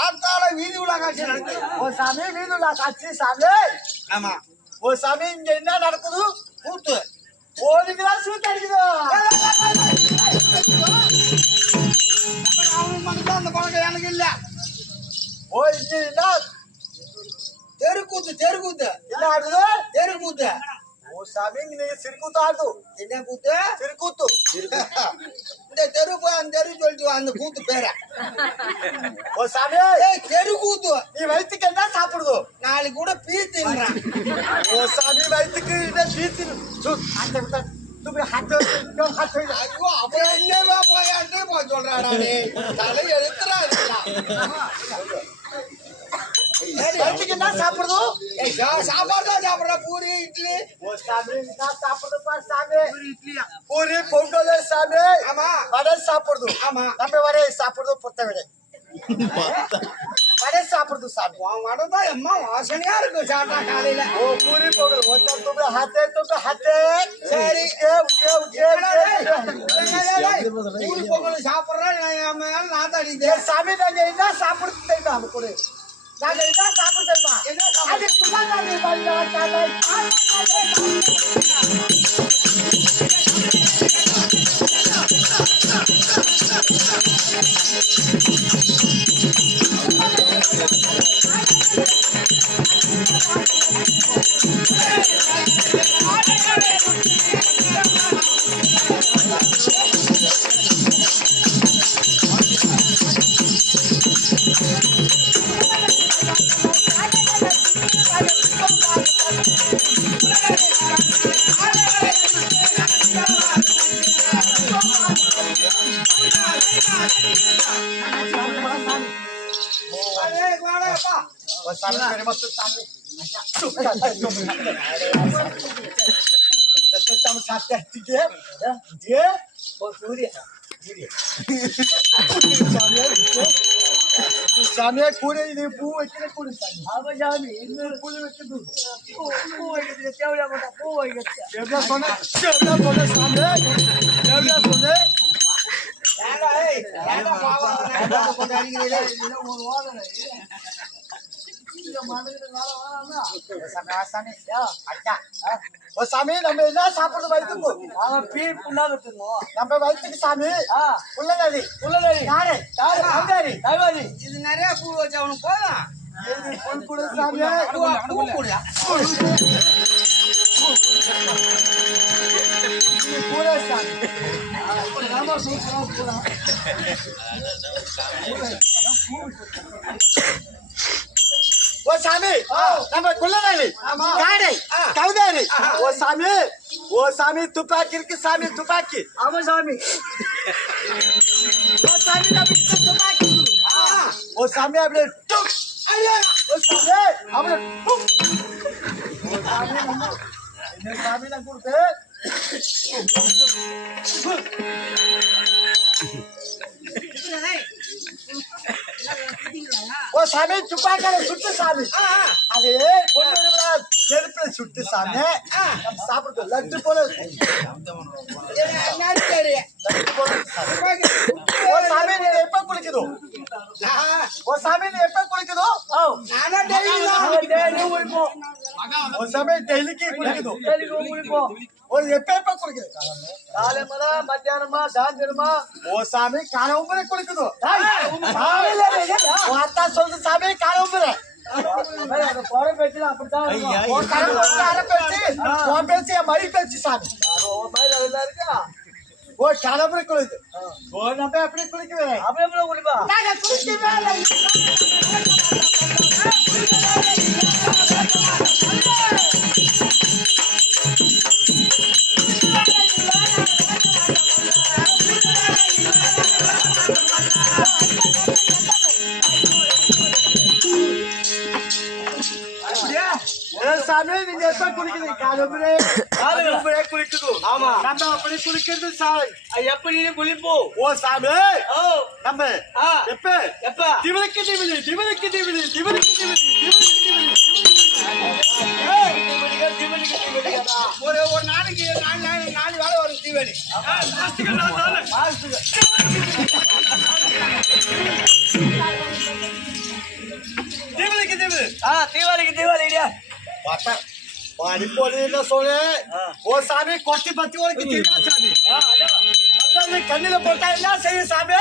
ஆத்தால வீதி உலா காட்சி நடக்குது. ஓ சாமி வீதி உலா காட்சி சாமி. ஆமா. ஓ சாமி இங்க என்ன நடக்குது? கூத்து. ஓடிங்களா சூத்து அடிக்குது. அவனுக்கு மட்டும் அந்த பழக்கம் எனக்கு இல்ல. ஓ இங்க என்ன தெருக்கூத்து தெருக்கூத்து என்ன ஆடுது? தெருக்கூத்து. ஓ சாமி நீ சிறுக்கூத்து ஆடுது. என்ன கூத்து? சிறுக்கூத்து. இந்த தெரு அந்த தெரு சொல்லிட்டு அந்த கூத்து பேர. ஓ சாமி தெருக்கூத்து. நீ வயிற்றுக்கு என்ன சாப்பிடுது? நாளைக்கு கூட பீத்துன்றான். ஓ சாமி வயிற்றுக்கு என்ன பீத்து? ஐயோ அப்புறம் என்னவா போயாண்டு போய் சொல்றாடா தலை எழுத்துறாருடா. வயிற்றுக்கு என்ன சாப்பிடுது? சாப்பாடு தான் சாப்பிடுற பூரி இட்லி. ஓ சாமி என்ன சாப்பிடுதுப்பா சாமி? பூரி இட்லியா? பூரி பொங்கல் சாமி. ஆமா. வடை சாப்பிடுது. ஆமா. நம்ம வடை சாப்பிடுது பொத்த விடை. வடை சாப்பிடுது சாமி. வடை தான் எம்மா வாசனையா இருக்கு சாப்பிட்டா காலையில. ஓ பூரி பொங்கல் ஒருத்தர் தும்பு ஹத்தே சரி. பூரி பொங்கல் சாப்பிடுறேன் நாத்தாடி சாமி. நாங்க என்ன சாப்பிடுறது தெரியுமா? நம்ம கூட நாங்க என்ன சாப்பிடுறது தெரியுமா? சாமியா கூடை இது பூ வைக்கிற கூடை சாமி. ஆமா சாமி இன்னொரு பூ வைக்கிறது. பூ வைக்கிறது தேவையான பூ வைக்கிறது. எவ்வளோ சொன்ன சாமி எவ்வளோ சொன்ன சாமி. நம்ம என்ன சாப்பிடுறது வயிற்றுக்கு? நம்ம வயிற்றுக்கு சாமி உள்ளதாரி உள்ளதாரி. இது நிறைய பூ வச்சு அவனுக்கு போதும். பொன் கூட சாமி பூ கூட கூட சாமி. ஓ சாமி நம்ம குள்ளதாரி காடை கவுதாரி. ஓ சாமி துப்பாக்கி இருக்கு சாமி துப்பாக்கி. ஆமா சாமி. ஓ சாமி நம்ம துப்பாக்கி. ஓ சாமி அப்படியே டுக். ஓ சாமி அப்படியே டுக். ஓ சாமி நம்ம என்ன சாமி நான் கொடுத்து ஓ சாமி துப்பாக்கியால சுட்டு சாமி. அது நெருப்புல சுட்டு சாமி நம்ம சாப்பிடுறது லட்டு போல. ஓ சாமி நீ எப்ப குளிக்குதோ? ஓ சாமி நீ எப்ப குளிக்குதோ? ஓ சாமி டெய்லிக்கு குளிக்குதோ? ஓ எப்ப குளிக்குது? காலைமலா மத்தியானமா சாயந்தரமா. ஓ சாமி காலை உம்பரை குளிக்குதோ? அத்தான் சொல்லுது சாமி காலை உம்பரை. குறை பேச்சு அப்படித்தான் பேச்சு என் மழை பேச்சு சாமி. இருக்கா. ஓ கிளம்புற குளிக்குது. ஓ நம்ம எப்படி குளிக்குவேன்? அப்படி எப்படி குளிப்பா? சாமி நீங்க எப்ப குளிக்குது? காலம்புரே குளிக்குது. ஆமா நம்ம அப்படி குளிக்கிறது சாமி. எப்படி குளிப்போம்? ஓ சாமி நம்ம எப்ப எப்ப திவனுக்கு திவிலி திவனுக்கு திவிலி திவனுக்கு திவிலி ஒரு நாளைக்கு 4 வேலை வரும் தீவனி. போகுது தீபாவளிக்கு பார்த்தா பாடி போடுன்னு சொன்னேன் ஓ சாமி கொட்டி பத்தி உனக்கு தெரியும் சாமி ஹலோ அதான் கண்ணில போட்டா என்ன செய்யும் சாமி